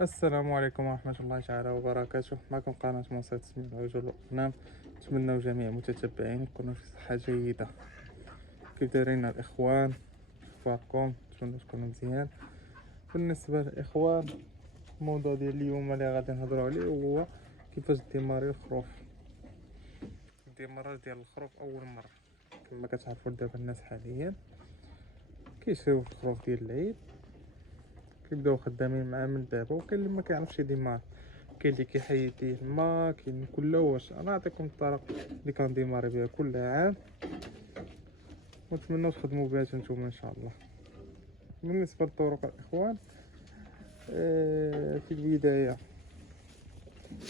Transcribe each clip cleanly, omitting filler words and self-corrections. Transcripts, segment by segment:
السلام عليكم ورحمة الله تعالى وبركاته. معكم قناة منصة تسمية العجول والأغنام. نتمنى جميع متتبعين يكونوا في صحة جيدة. كيف دايرين الإخوان؟ أخباركم؟ نتمنى تكونوا مزيان. بالنسبة للإخوان، الموضوع ديال اليوم اللي غادي نهضروا عليه هو كيفاش ديماري الخروف. الديمارات ديال الخروف أول مرة. كما كتعرفوا دابا الناس حاليا كيشريو الخروف ديال العيد، كيبداو خدامين معاه من دابا، وكاين اللي ما كيعرفش يديمار، كاين اللي كيحيد ليه الماء، كاين كل واش. انا نعطيكم الطرق اللي كنديماري بها كل عام، ونتمنى تخدموا بها نتوما ان شاء الله. بالنسبه للطرق الاخوان، في البدايه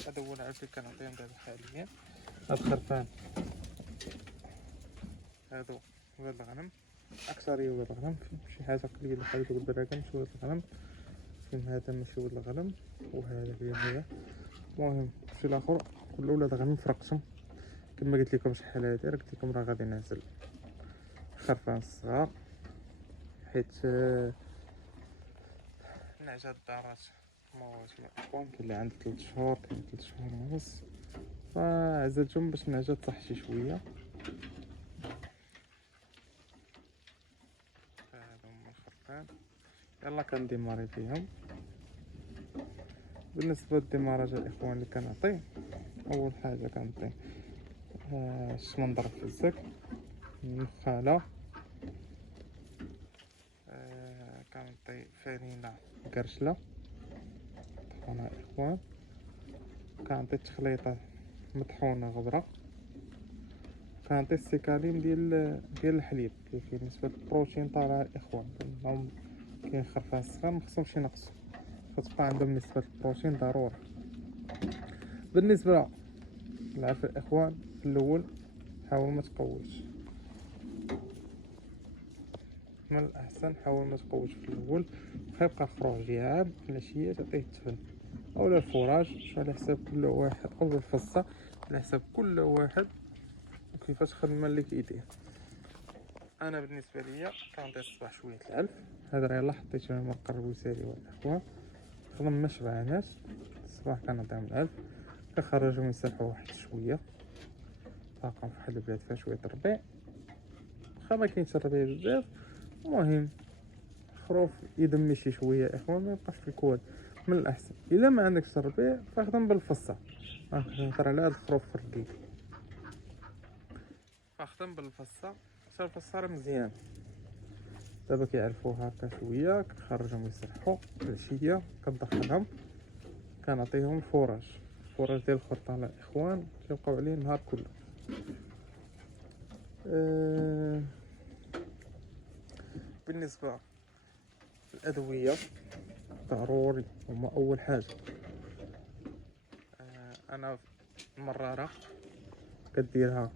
هذا هو العرف اللي كنعطيهم دابا حاليا. هاد الخرفان هادو ولاد الغنم، اكثريه ولاد الغنم، شي حاجه قليله اللي حيدو الدراهم ماشي ولاد الغنم. فين هذا ماشي ولاد الغنم، وهذا هي. المهم في الاخر كل ولاد غنم فرقتهم. كما قلت لكم شحال هادي، راه قلت لكم راه غادي نعزل خرفان الصغار، حيت نعجة الدارات مواسم الأخوان. كاين اللي عنده 3 شهور، كاين 3 شهور ونص، فعزلتهم باش النعجة تصحشي شوية. هادو هما الخرفان، يلا كنديماري فيهم. بالنسبة للديماراج الإخوان اللي كنعطي، أول حاجة كنعطي الشمندر في الزك، النخالة، كنعطي فرينة قرشلة طحونة إخوان، كنعطي تخليطة مطحونة غبرة، كنعطي السيكالين ديال الحليب. كاين نسبة البروتين طالعة الإخوان، كاين كاين خرفان صغار مخصهمش ينقصو، فتبقى عندهم نسبة البروتين ضروري. بالنسبة للعرف الإخوان، في الأول حاول ما تقويش، من الأحسن حاول ما تقويش في الأول، ويبقى الخروج جيعان. في العشية تعطيه التفل أو الفراج على حساب كل واحد، أو الفصة على حساب كل واحد وكيفاش خدمة اللي كيدير. انا بالنسبه ليا كنعطي الصباح شويه العلف، هذا راه يلاه حطيته من المرقه الوساري والاخوان. خدم ما شبعناش الصباح كنعطيهم العلف، كنخرجهم يسرحوا واحد شويه، طاقم في واحد البلاد فيها شويه الربيع، واخا ما كاينش الربيع بزاف. المهم خروف يدمي شي شويه اخوان، ما يبقاش في الكواد. من الاحسن الا ما عندكش الربيع فخدم بالفصه. كنهضر على هاد الخروف في الرقيق، فخدم بالفصه. الفصه راه مزيان. دابا كيعرفوا هكا شويه، كنخرجهم يسرحوا. العشيه كندخلهم كنعطيهم الفراج ديال الخرطان الاخوان، كيبقاو عليه النهار كله. أه بالنسبه للادويه، ضروري هما اول حاجه. انا المراره كديرها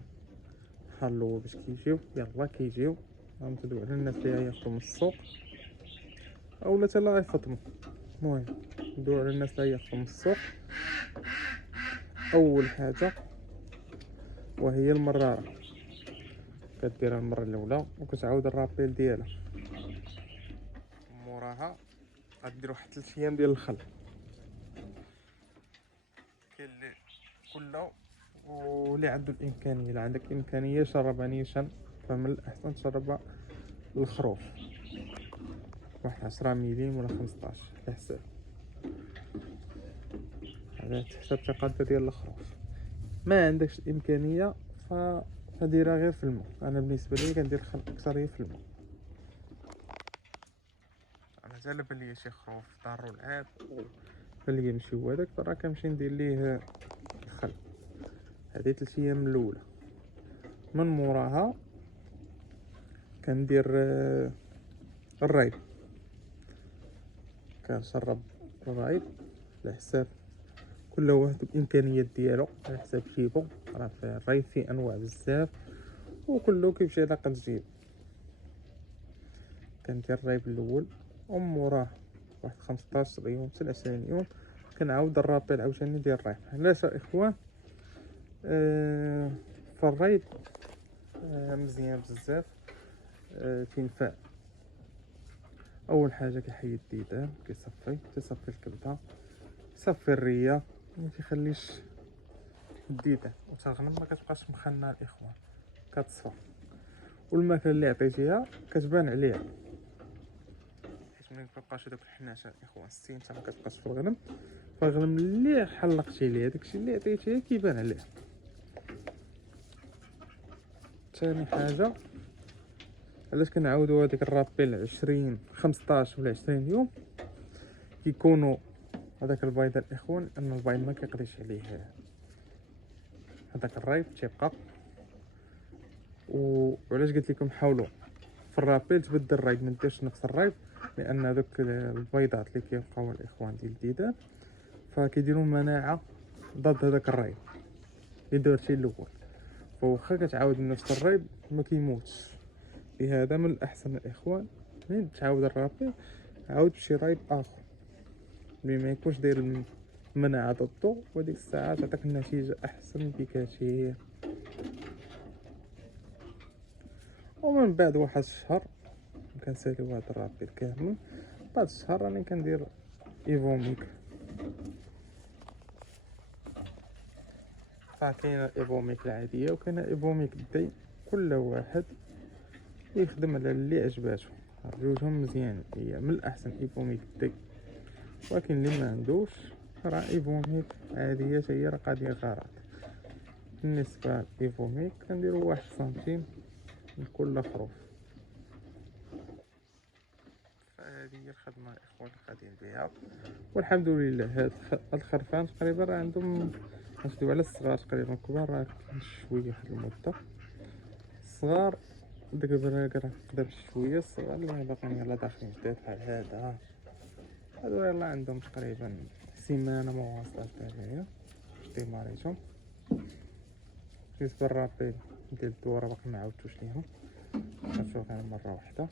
نهار الاول باش كيجيو، يلا كيجيو غنبداو على الناس اللي ياخدو من السوق اولا حتى لا غيفطموا. المهم ندوي على الناس اللي ياخدو من السوق. اول حاجه وهي المراره، كديرها المره الاولى وكتعاود الرابيل ديالها. موراها غدير واحد 3 ايام ديال الخل. كاين اللي كله واللي عنده الامكانيه، الا عندك امكانيه شربها نيشان، فمن الاحسن تشربها الخروف واحد 10 مليم ولا 15 على حساب، على حسب الثقافه ديال الخروف. ما عندكش الامكانيه فديرها غير في الماء. انا بالنسبه لي كندير الخل اكثر في الماء. انا جالب ليا شي خروف ضارو العاب فاللي يمشي هو هذاك، راه كنمشي ندير ليه الخل. هذه 3 ايام الاولى. من موراها كندير الريب، كنشرب الريب على حساب كل واحد بالامكانيات ديالو، على حساب جيبو. راه في الريب فيه انواع بزاف وكله كيمشي على قد جيب. كندير الريب الاول، ومن موراه واحد 15 يوم حتى 20 يوم كنعاود الرابيل عاوتاني ديال الريب. علاش اخوان؟ فالريب مزيان بزاف، تنفع. اول حاجه كيحيد الديدان، تيصفي الكبده، يصفي الريه، ما تيخليش الديدان، وتغنم ما كتبقاش مخنه الاخوان، كتصفى. والماكله اللي عطيتيها كتبان عليها، حيت ملي مكيبقاش هادوك الحناشه الاخوان السينته ما كتبقاش في الغنم، فالغنم اللي حلقتي ليه داكشي اللي عطيتيه كيبان عليه. ثاني حاجه علاش كنعاودو هاديك الرابيل 20 15 ولا 20 يوم، كيكونوا هذاك البيض الاخوان ان البيض ما كيقضيش عليه هذاك الريب تيبقى. وعلاش قلت لكم حاولوا في الرابيل تبدل الريب، ما ديرش نفس الريب، لان هذوك البيضات اللي كيبقاو الاخوان ديال الديدان فكيديروا مناعه ضد هذاك الريب اللي درتي الاول، فواخا كتعاود نفس الريب ما كيموتش. لهذا من الاحسن الاخوان ملي تعاود الرابيل عاود بشي ريب اخر اللي ما يكونش داير المناعه ضده، وديك الساعه تعطيك النتيجه احسن بكثير. ومن بعد واحد الشهر كنساليو هاد الرابيل كامل، بعد الشهر راني كندير ايفوميك. فكاينه الايفوميك العاديه وكاينه ايفوميك دي، كل واحد يخدم على اللي عجباتو، جوجهم مزيان. هي من الاحسن ايفوميك دي، ولكن اللي ما عندوش راه ايفوميك عاديه هي راه قضيه غرض. بالنسبه للايفوميك كنديرو 1 سنتيم من كل خروف. فهذه هي الخدمه الاخوان اللي غاديين بها، والحمد لله. هاد الخرفان تقريبا راه عندهم، نشدو على الصغار تقريبا، كبار راه كاين شويه واحد المده. الصغار ديك البراكه راه قدر شويه، الصغار اللي باقيين يلاه داخلين جداد بحال هادو يلاه عندهم تقريبا سيمانه ما واصلاش دابا باش ديماريتهم. بالنسبه للرابيل ديال الدوره باقي ما عاودتوش ليهم، درتو غير مره واحده.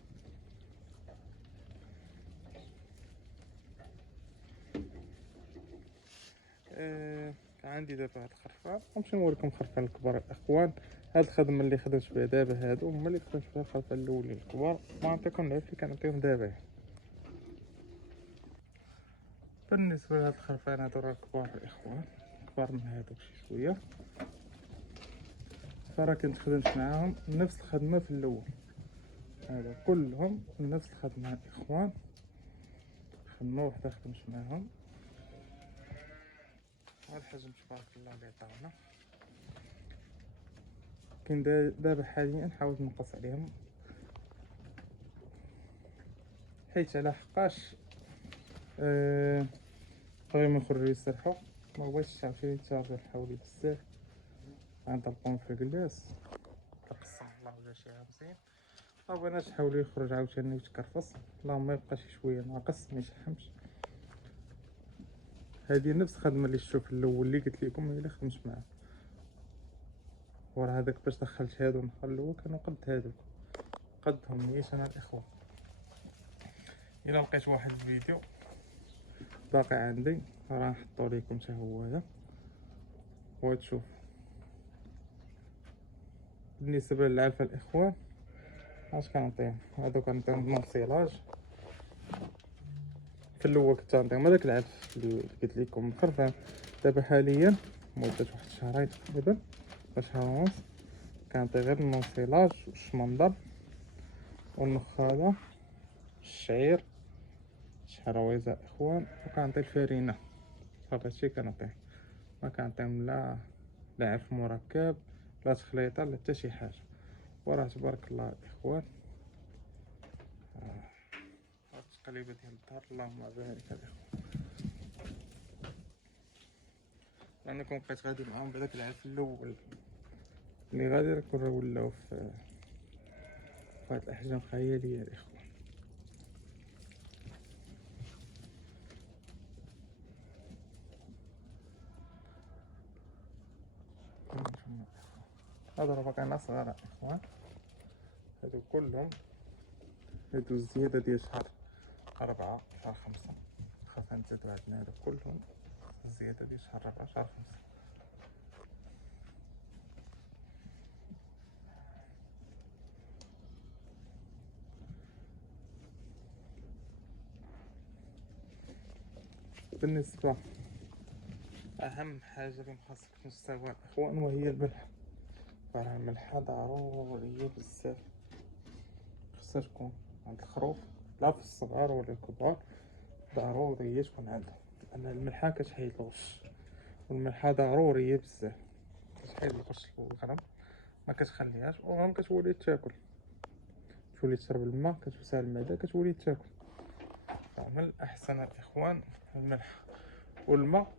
عندي دابا هاد الخرفان، غنمشي نوريكم الخرفان الكبار الاخوان. هاد الخدمه اللي خدمت بها دابا هادو هما اللي خدمت بها الخرفان الاولين الكبار، ما نعطيكم العيب اللي كنعطيهم دابا. بالنسبه لهاد الخرفان هادو راه كبار الاخوان، كبار من هادو بشي شويه، فراه كنت خدمت معاهم نفس الخدمه في الاول. هادو كلهم نفس الخدمه الاخوان، خدمه وحده خدمت معاهم. هاد الحجم تبارك الله اللي عطاونا. كاين دابا حاليا حاولت نقص عليهم، حيت على حقاش بغيو يخرجوا يسرحوا، ما بغيتش عاوتاني يتشارجو حولي بزاف، غنطلقهم في الكلاس كنقسم الله ولا شي مزيان. ما بغيناش يحاولوا يخرج عاوتاني ويتكرفص، اللهم يبقى شي شويه ناقص ما يشحمش. هذه نفس الخدمه اللي شفتو في الاول اللي قلت لكم هي اللي خدمت معاه. وراه هذاك باش دخلت هادو النهار الاول كانوا قد هادو، قدهم نيت انا الاخوان. الا لقيت واحد الفيديو باقي عندي راه نحطو ليكم حتى هو هذا وتشوف. بالنسبه للعلفه الاخوان اش كنعطيهم، هادو كنعطيهم مونسيلاج. في الاول كنت نعطيهم هذاك العلف اللي قلت لكم خرفان. دابا حاليا مدة واحد شهرين تقريبا ولا شهر ونص كنعطي غير المونسيلاج والشمندر والنخاله الشعير الشحرويزه اخوان، وكنعطي الفرينه. هادشي كنعطيه، ما كنعطيهم لا علف مركب لا تخليطه لا حتى شي حاجه. وراه تبارك الله الاخوان هاد التقليبه ديال الدار اللهم بارك الاخوان. لان كون بقيت غادي معاهم بهذاك العلف الاول اللي غادي يكون ولاو في واحد الاحجام خياليه الاخوان. هادو راه باقيين صغار الاخوان، هادو كلهم هادو الزياده ديال شهر 4 شهر 5. خاصنا نزيدو عندنا هادو كلهم الزياده ديال شهر 4 شهر 5. بالنسبة أهم حاجة اللي خاصك في مستوى الإخوان وهي الملح. راه الملحة ضرورية بزاف، خصها تكون عند الخروف، لا في الصغار ولا الكبار، ضرورية تكون عندهم، لأن الملحة كتحيد الغش، والملحة ضرورية بزاف، كتحيد الغش والغرم، ما كتخليهاش، وغير كتولي تاكل، تولي تشرب الماء، كتوسع المعدة، كتولي تاكل. فمن الأحسن الإخوان الملح والماء.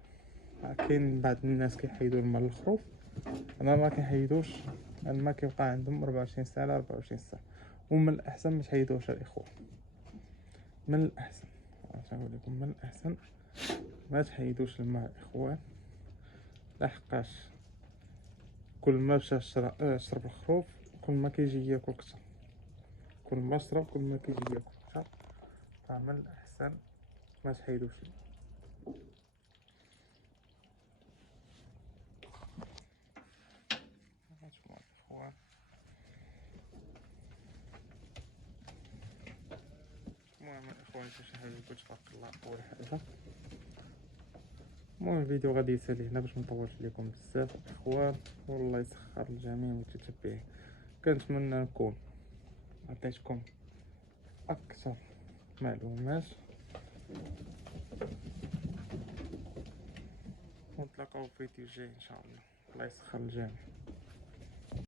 كاين بعض الناس كيحيدوا الماء للخروف، انا ما كنحيدوش، الماء كيبقى عندهم 24 ساعه على 24 ساعه، ومن الاحسن ما تحيدوش الاخوان، من الاحسن نقول لكم من الاحسن ما تحيدوش الماء الاخوان، لحقاش كل ما مشى شرب الخروف كل ما كيجي ياكل كتر، كل ما شرب كل ما كيجي ياكل كتر، فمن الاحسن ما تحيدوش. هانتوما الاخوان المهم الاخوان باش نحيدو تبارك الله اول حاجه. المهم الفيديو غادي يسالي هنا باش مطولش عليكم بزاف الاخوان، والله يسخر الجميع المتتبعين. كنتمنى نكون عطيتكم اكثر معلومات، ونتلاقاو في فيديو جاي ان شاء الله. الله يسخر الجميع.